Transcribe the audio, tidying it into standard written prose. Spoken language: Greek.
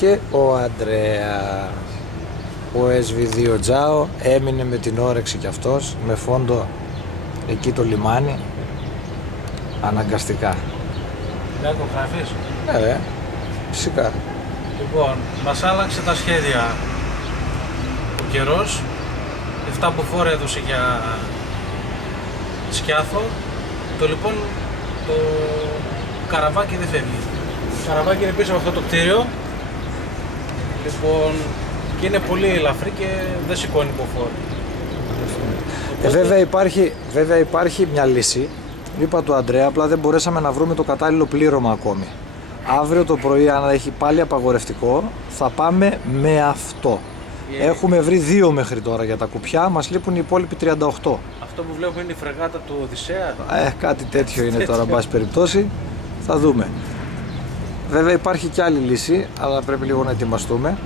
και ο Αντρέα. Ο SV2 Τζάο έμεινε με την όρεξη κι αυτός, με φόντο εκεί το λιμάνι, αναγκαστικά. Λάκο γράφεις? Ναι, φυσικά. Λοιπόν, μας άλλαξε τα σχέδια ο καιρός. 7 που φόρα έδωσε για σκιάθο. Το λοιπόν το καραβάκι δεν φεύγει. Το καραβάκι είναι πίσω από αυτό το κτίριο. Λοιπόν, και είναι πολύ ελαφρύ και δεν σηκώνει υποφόρο. Βέβαια υπάρχει μια λύση. Είπα του Αντρέα, απλά δεν μπορέσαμε να βρούμε το κατάλληλο πλήρωμα ακόμη. Αύριο το πρωί, αν έχει πάλι απαγορευτικό, θα πάμε με αυτό. Έχουμε βρει 2 μέχρι τώρα για τα κουπιά, μας λείπουν οι υπόλοιποι 38. Αυτό που βλέπουμε είναι η φρεγάτα του Οδυσσέα. Κάτι τέτοιο είναι τώρα, εν πάση περιπτώσει. Θα δούμε. Βέβαια υπάρχει και άλλη λύση, αλλά πρέπει λίγο να ετοιμαστούμε.